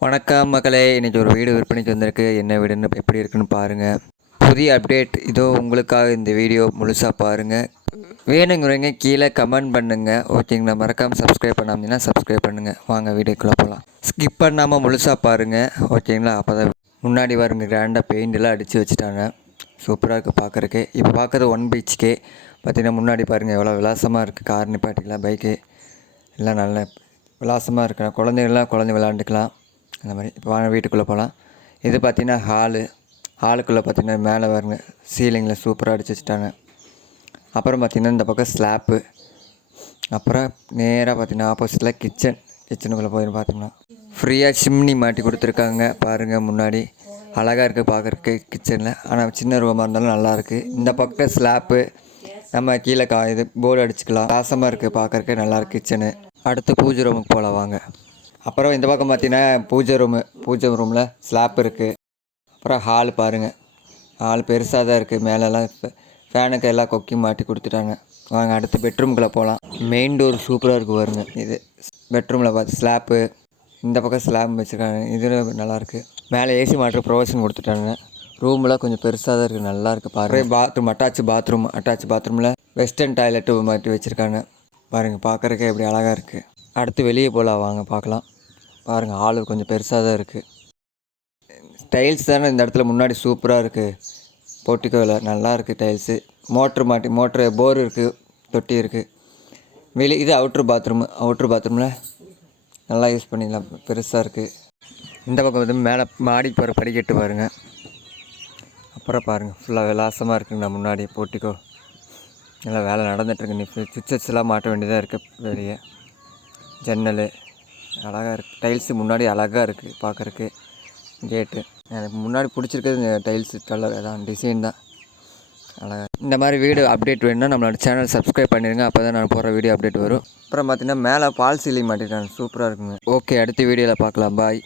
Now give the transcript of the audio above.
வணக்கம் மக்களே. இன்றைக்கி ஒரு வீடு விற்பனைக்கு வந்திருக்கு. என்ன வீடுன்னு எப்படி இருக்குன்னு பாருங்கள் புதிய அப்டேட் இதோ உங்களுக்காக இந்த வீடியோ முழுசாக பாருங்கள் வேணுங்கிறவங்க கீழே கமெண்ட் பண்ணுங்கள் ஓகேங்களா மறக்காமல் சப்ஸ்கிரைப் பண்ணாமீங்கன்னா சப்ஸ்கிரைப் பண்ணுங்கள் வாங்க வீடியோக்குள்ளே போகலாம் ஸ்கிப் பண்ணாமல் முழுசாக பாருங்கள் ஓகேங்களா அப்போ தான் முன்னாடி வருங்க கிராண்டாக பெயிண்டெல்லாம் அடித்து வச்சுட்டாங்க. சூப்பராக இருக்குது பார்க்குறக்கு இப்போ பார்க்குறது ஒன் பிஹெச்கே பார்த்திங்கன்னா முன்னாடி பாருங்கள் எவ்வளோ விலாசமாக இருக்குது கார் நிப்பாட்டிக்கலாம் பைக்கு எல்லாம் நல்ல விலாசமாக இருக்கணும் குழந்தைகள்லாம் குழந்தை விளாண்டுக்கலாம் அந்த மாதிரி. இப்போ வீட்டுக்குள்ளே போகலாம். இது பார்த்தீங்கன்னா ஹாலு ஹாலுக்குள்ளே பார்த்தீங்கன்னா மேலே வருங்க சீலிங்கில் சூப்பராக அடிச்சு வச்சுட்டாங்க. அப்புறம் பார்த்தீங்கன்னா இந்த பக்கம் ஸ்லாப்பு அப்புறம் நேராக பார்த்தீங்கன்னா ஆப்போசிட்டில் கிச்சன் கிச்சனுக்குள்ளே போய் பார்த்தீங்கன்னா. ஃப்ரீயாக சிம்னி மாட்டி கொடுத்துருக்காங்க. பாருங்கள் முன்னாடி. அழகாக இருக்குது பார்க்குறக்கு கிச்சனில் ஆனால் சின்ன ரூமாக இருந்தாலும் நல்லாயிருக்கு இந்த பக்கம் ஸ்லாப்பு நம்ம கீழே கா இது போர்டு அடிச்சுக்கலாம். ராசமாக இருக்குது பார்க்குறக்கு நல்லாயிருக்கு கிச்சனு அடுத்து பூஜை ரூமுக்கு போகலாம் வாங்க. அப்புறம் இந்த பக்கம் பார்த்தீங்கன்னா பூஜை ரூமு பூஜை ரூமில் ஸ்லாப் இருக்குது அப்புறம் ஹால் பாருங்கள் ஹால் பெருசாக தான் இருக்குது மேலெல்லாம் ஃபேனுக்கு எல்லாம் கொக்கி மாட்டி கொடுத்துட்டாங்க. வாங்க அடுத்து பெட்ரூம்குள்ளே போகலாம் மெயின் டோர் சூப்பராக இருக்குது வருங்க இது பெட்ரூமில் பார்த்து ஸ்லாப்பு இந்த பக்கம் ஸ்லாப் வச்சுருக்காங்க. இது நல்லாயிருக்கு மேலே ஏசி மாட்டுற ப்ரொவிஷன் கொடுத்துட்டாங்க. ரூம்லாம் கொஞ்சம் பெருசாக தான் இருக்குது நல்லா இருக்குது பாத்ரூம் அட்டாச் பாத்ரூம் அட்டாச் பாத்ரூமில் வெஸ்டர்ன் டாய்லெட்டு மாட்டி வச்சுருக்காங்க. பாருங்கள் பார்க்குறக்கே எப்படி அழகாக இருக்குது அடுத்து வெளியே போகலாம். வாங்க பார்க்கலாம். பாருங்கள் ஆள் கொஞ்சம் பெருசாக தான் இருக்குது டைல்ஸ் தானே இந்த இடத்துல முன்னாடி சூப்பராக இருக்குது போர்ட்டிக்கோவில் நல்லா இருக்குது டைல்ஸு மோட்ரு மாட்டி மோட்ரு போர் இருக்குது தொட்டி இருக்குது வெளி இது அவுட்ரு பாத்ரூமு அவுட்ரு பாத்ரூமில் நல்லா யூஸ் பண்ணிக்கலாம் பெருசாக இருக்குது இந்த பக்கம் வந்து மேலே மாடி போகிற படிக்கட்டு பாருங்கள் அப்புறம் பாருங்கள் ஃபுல்லாக விலாசமாக இருக்குங்கண்ணா முன்னாடி போர்ட்டிக்கோ நல்லா வேலை நடந்துகிட்ருக்கு நீ சுவிட்சஸ் எல்லாம் மாட்ட வேண்டியதாக இருக்குது வெளியே. ஜன்னல். அழகாக இருக்குது டைல்ஸு முன்னாடி அழகாக இருக்குது பார்க்குறக்கு கேட்டு எனக்கு முன்னாடி பிடிச்சிருக்கிறது இந்த டைல்ஸு கலர் தான் டிசைன் தான். அழகாக இந்த மாதிரி வீடியோ அப்டேட் வேணும்னா நம்மளோட சேனல் சப்ஸ்கிரைப் பண்ணிடுங்க அப்போ தான் நான் போகிற வீடியோ அப்டேட் வரும். அப்புறம் பார்த்தீங்கன்னா மேலே பால் சீலிங் மாட்டிட்டாங்க. சூப்பராக இருக்குங்க. ஓகே அடுத்த வீடியோவில் பார்க்கலாம் பாய்